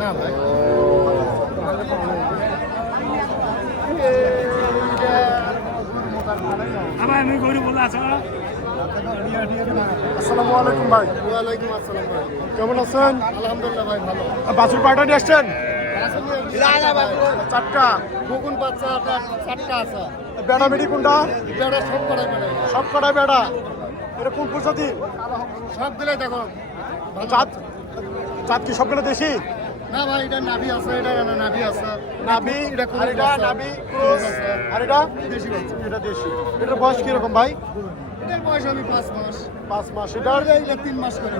না ভাই আমি গরিব বলে আছে। আসসালামু আলাইকুম ভাই। ওয়ালাইকুম আসসালাম ভাই। কেমন আছেন? আলহামদুলিল্লাহ ভাই ভালো। বাছুর কয়টা নিয়ে আসছেন? চারটা। বকুন বাচ্চা চারটা আছে। বেড়া বেড়ি কোনটা? বেড়া সব করাই বেড়া সব কটাই বেড়া। এটা কোন প্রজাতি? সব দিলে দেখো চাঁদ চাঁদ কি সবগুলো দেশি? না ভাই এটা নাভি আছে, এটা নাভি আছে, নাভি এটা আর এটা নাভি ক্রস আর এটা দেশি বাচ্চা। এটা দেশি। এটার বয়স কিরকম ভাই? এটার বয়স আমি 5 মাস। 5 মাস। এটার এটা 3 মাস করে।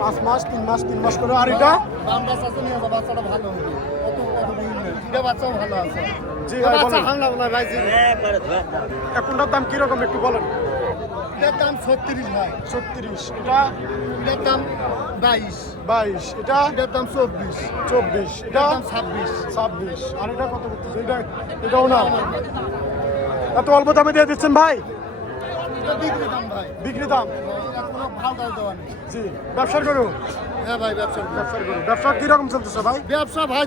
5 মাস 3 মাস করে। আর এটা দাম বাচ্চা আছে নিয়ে বাচ্চাটা ভালো হবে। কত দিন এটা বাচ্চাও ভালো আছে। জি ভাই বাচ্চা বলেন। হামলা বলা ভাই জি। এখনটার দাম কিরকম একটু বলেন। এটার দাম 36 ভাই। 36। এটা এটার দাম 22। 22। এটা এটার দাম 24। 24। এটা এটার দাম 26। 26। আর এটা কত করতেছে? এটাও না। এত অল্প দামে দিয়ে দিচ্ছেন ভাই? এটা বিক্রি দাম ভাই। বিক্রি দাম? এটা কোনো ভালো দাম দেওয়া নেই। জি। ব্যবসার করু? হ্যাঁ ভাই ব্যবসা করু। ব্যবসা কিরকম চলতেছে ভাই? ব্যবসা ভাই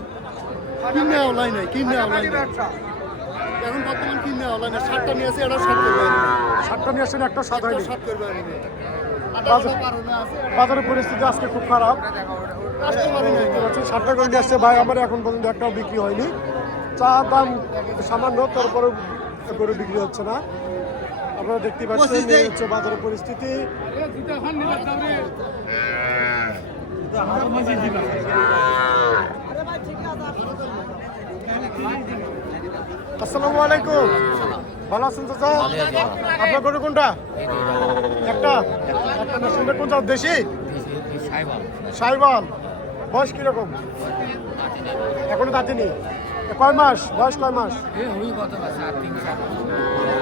কিনে অনলাইন নাই, কিনে অনলাইন এখন বর্তমান কিনে অনলাইনে 7টা নিয়ে আছে, এটা 7 করবে 7টা নিয়ে আসছেন, একটা সাত হয়নি। 7 করবে বাজারের পরিস্থিতি আজকে খুব খারাপ। কাস্টমারই নাই। 7টা করে নিয়ে আসছে ভাই, আমার এখন পর্যন্ত একটাও বিক্রি হয়নি। চা দাম সামান্য, তারপরে গরু বিক্রি হচ্ছে না। আপনারা দেখতে পাচ্ছেন এই হচ্ছে বাজারের পরিস্থিতি। আসসালামু আলাইকুম। ভালো আছেন চাচা? আপনার গরু কোনটা? একটা না, শুনলে কোনটা? দেশি সাইবাল। বয়স কিরকম? এখনো দাঁতিনি। কয় মাস বয়স? কয় মাস?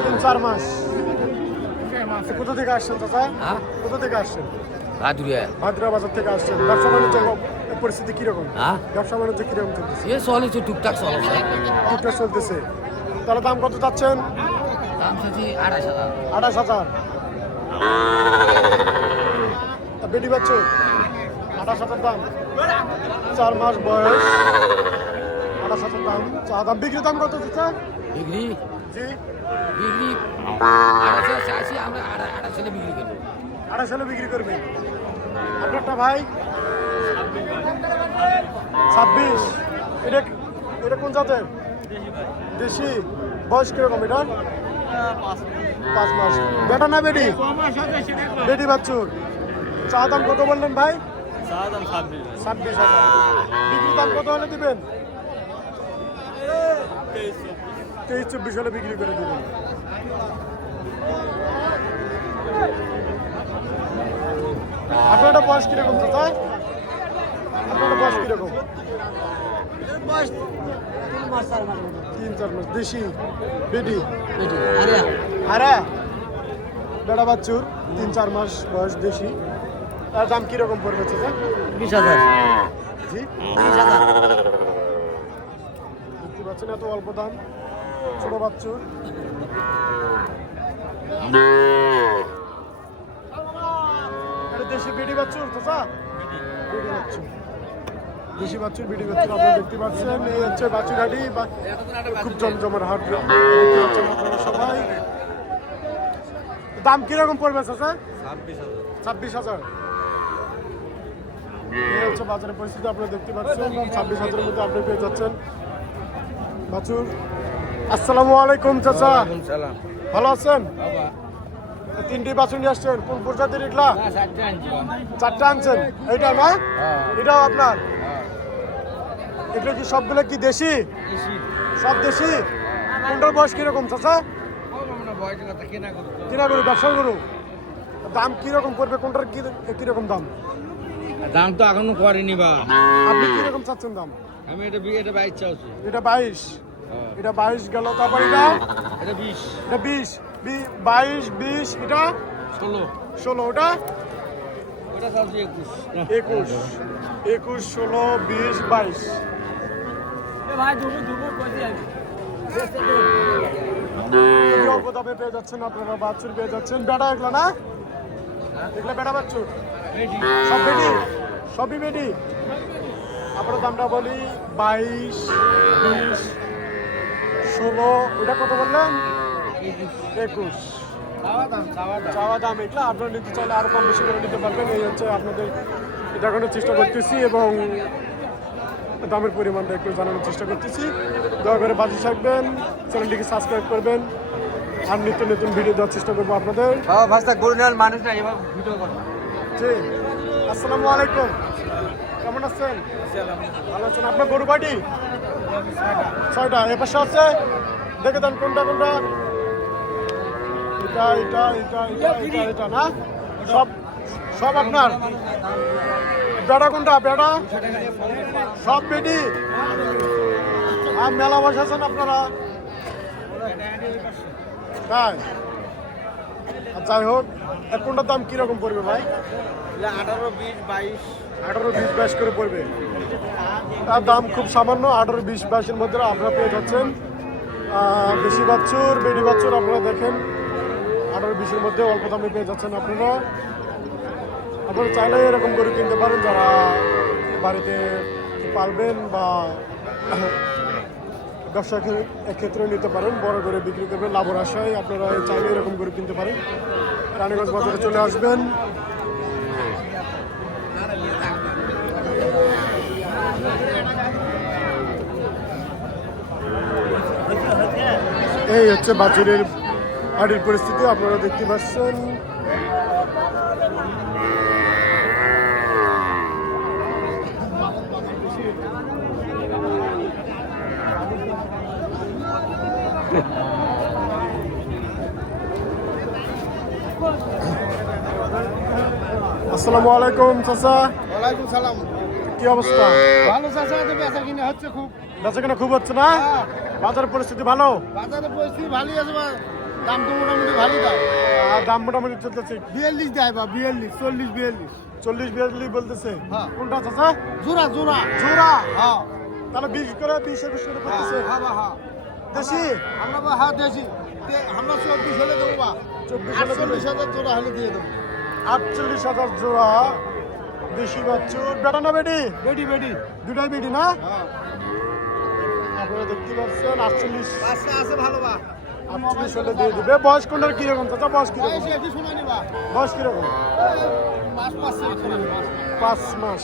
3-4 মাস। কোথা থেকে আসছেন চাচা? কোথা থেকে আসছেন? ভাদ্রা বাজার থেকে আসছেন। ব্যবসা বাণিজ্য পরিস্থিতি কিরকম? ব্যবসা বাণিজ্য কিরকম চলতেছে? চলেছে টুকটাক চলেছে। টুকটাক চলতেছে। তাহলে দাম কত চাচ্ছেন? দাম চাচ্ছি 28,000। 28,000। বেটি বাচ্চা 28,000 দাম। 4 মাস বয়স। 28,000 দাম। চা দাম। বিক্রি দাম কত চাচ্ছেন? বিক্রি জি। বিক্রি 28,000 চাইছি, আমরা 28,000 বিক্রি করবো। 28,000 বিক্রি করবেন। আপনারটা ভাই? 26। এটা এটা কোন জাতের? দেশি। বয়স কিরকম এটা? 5 মাস। বেটা না বেটি? বেটি বাচ্চুর। চা দাম কত বললেন ভাই? 26,000। বিক্রি দাম কত হলে দিবেন? 23-24 হলে বিক্রি করে দিবেন। আপনারটা বয়স কিরকম চাচা? আপনারটা বয়স কিরকম? 3-4 মাস। দেশি বেটি? আরে বেড়া বাচ্চুর 3-4 মাস বয়স, দেশি। তার দাম কিরকম পড়বে চাচা? 20,000। জি। 30,000। দেখতে পাচ্ছেন এত অল্প দাম ছোট বাচ্চুর। এটা দেশি বেটি বাচ্চুর চাচা? বেটি বাচ্চুর। দেশি বাচ্চুর, বেটি বাচ্চুর আপনারা দেখতে পাচ্ছেন। এই হচ্ছে বাচ্চুর হাটি। খুব জমজমার হাট দেখতে পাচ্ছেন আপনারা সবাই। দাম কিরকম পড়বে চাচা? 26,000। এই হচ্ছে বাজারের পরিস্থিতি আপনারা দেখতে পাচ্ছেন। 26,000-এর মধ্যে আপনি পেয়ে যাচ্ছেন বাছুর। আসসালামু আলাইকুম চাচা। ভালো আছেন? 3টি বাছুর নিয়ে আসছেন। কোন প্রজাতির এগুলা? 4টা আনছেন। এইটা না? এটাও আপনার? এগুলো কি সবগুলো কি দেশি? সব দেশি। কোনটার বয়স কিরকম চাচা? কিনা গরু, ব্যবসার গরু। দাম কিরকম পড়বে? কোনটার কিরকম দাম? দাম তো এখনো করেনি বা। আপনি কিরকম চাচ্ছেন দাম? আমি এটা 22 চাচ্ছি। এটা 22। এটা 22 গেল। তারপর এটা? এটা 20। এটা 20। 22, 20। এটা 16। ওটা ওটা চাচ্ছি 21। 21, 16, 20, 22। অল্প দামে পেয়ে যাচ্ছেন আপনারা। বাছুর পেয়ে যাচ্ছেন। বেটা এগুলো না? এগুলো বেটা বাছুর? সব বেটি? সবই বেডি। আপনার দামটা বলি 22, 20, 16, ওটা কত বললেন? 21 চাওয়া দাম। এগুলো আপনারা নিতে চাইলে আরো কম বেশি করে নিতে পারবেন। এই হচ্ছে আপনাদের দেখানোর চেষ্টা করতেছি এবং দামের পরিমাণটা একটু জানানোর চেষ্টা করতেছি। দয়া করে বাজি থাকবেন, চ্যানেলটিকে সাবস্ক্রাইব করবেন আর নিত্য নতুন ভিডিও দেওয়ার চেষ্টা করবো আপনাদের। ভাষা গরু নেওয়ার মানুষ না এবার ভিডিও করো। জি, আসসালামু আলাইকুম, কেমন আছেন? ভালো আছেন? আপনার গরু বাড়ি 6টা, এ পাশে আছে, দেখে দেন কোনটা কোনটা। এটা এটা এটা এটা এটা এটা না, সব সব আপনার। বেড়া কোনটা? বেড়া সব বেডি। আর মেলা বসাছেন আপনারা, তাই? আর যাই হোক, এক কোনটার দাম কিরকম পড়বে ভাই? 18, 20, 22। 18, 20, 22 করে পড়বে। তার দাম খুব সামান্য, 18, 20, 22-এর মধ্যে আপনারা পেয়ে যাচ্ছেন। বেশি বাচ্চুর, বেডি বাচ্চুর আপনারা দেখেন 18, 20-এর মধ্যে অল্প দামে পেয়ে যাচ্ছেন আপনারা। আপনারা চাইলে এরকম করে কিনতে পারেন, যারা বাড়িতে পালবেন বা ব্যবসা ক্ষেত্রে নিতে পারেন, বড় করে বিক্রি করবেন লাভের আশায়। আপনারা চাইলে এরকম করে কিনতে পারেন। রানীগঞ্জ বাজারে চলে আসবেন। এই হচ্ছে বাছুরের হাড়ির পরিস্থিতি, আপনারা দেখতে পাচ্ছেন। আসসালামু আলাইকুম চাচা, ওয়ালাইকুম সালাম। কি অবস্থা? ভালো চাচা, তো বেচা কিনে হচ্ছে খুব। বেচা কেনা খুব হচ্ছে না? বাজারের পরিস্থিতি ভালো? বাজারের পরিস্থিতি ভালোই আছে, দাম তো মোটামুটি ভালোই দেয়। আর দাম মোটামুটি চলতেছে 42 দেয় বা 42, 40, 42। 40-42 বলতেছে। হ্যাঁ। কোনটা চাচা? জোড়া জোড়া। জোড়া? হ্যাঁ তাহলে 20 করে 20-21 করে পড়তেছে। হ্যাঁ হ্যাঁ। দেশি আমরা হ্যাঁ দেশি। আমরা 24 হলে দেবো বা 48,000 জোড়া হলে দিয়ে দেবো। 48,000 জোড়া দেশি বাচ্চুর। বেটা না বেডি? বেডি বেডি। দুটাই বেডি না? হ্যাঁ। আপনারা দেখতে পাচ্ছেন 48 বাচ্চা আছে ভালো বা। 48 হলে দিয়ে দিবে। বয়স কোনটার কিরকম চাচা? বয়স কিরকম? বয়স একই সময় নিবা। বয়স কিরকম? 5 মাস সময় নিবা। 5 মাস।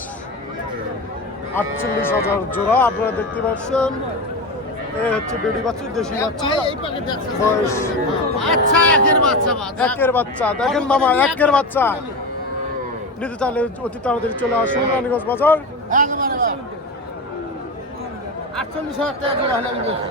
48,000 জোড়া আপনারা দেখতে পাচ্ছেন। এই হচ্ছে বেডি বাচ্চুর, দেশি বাচ্চা। এই প্যাকেট দেখছেন। বয়স আচ্ছা, একের বাচ্চা বা। একের বাচ্চা। দেখেন মামা, একের বাচ্চা নিতে চাইলে অতি তাড়াতাড়ি চলে আসুন রানীগঞ্জ বাজার। একবারে বা। 48,000 টাকা জোড়া হলে আমি দিচ্ছি।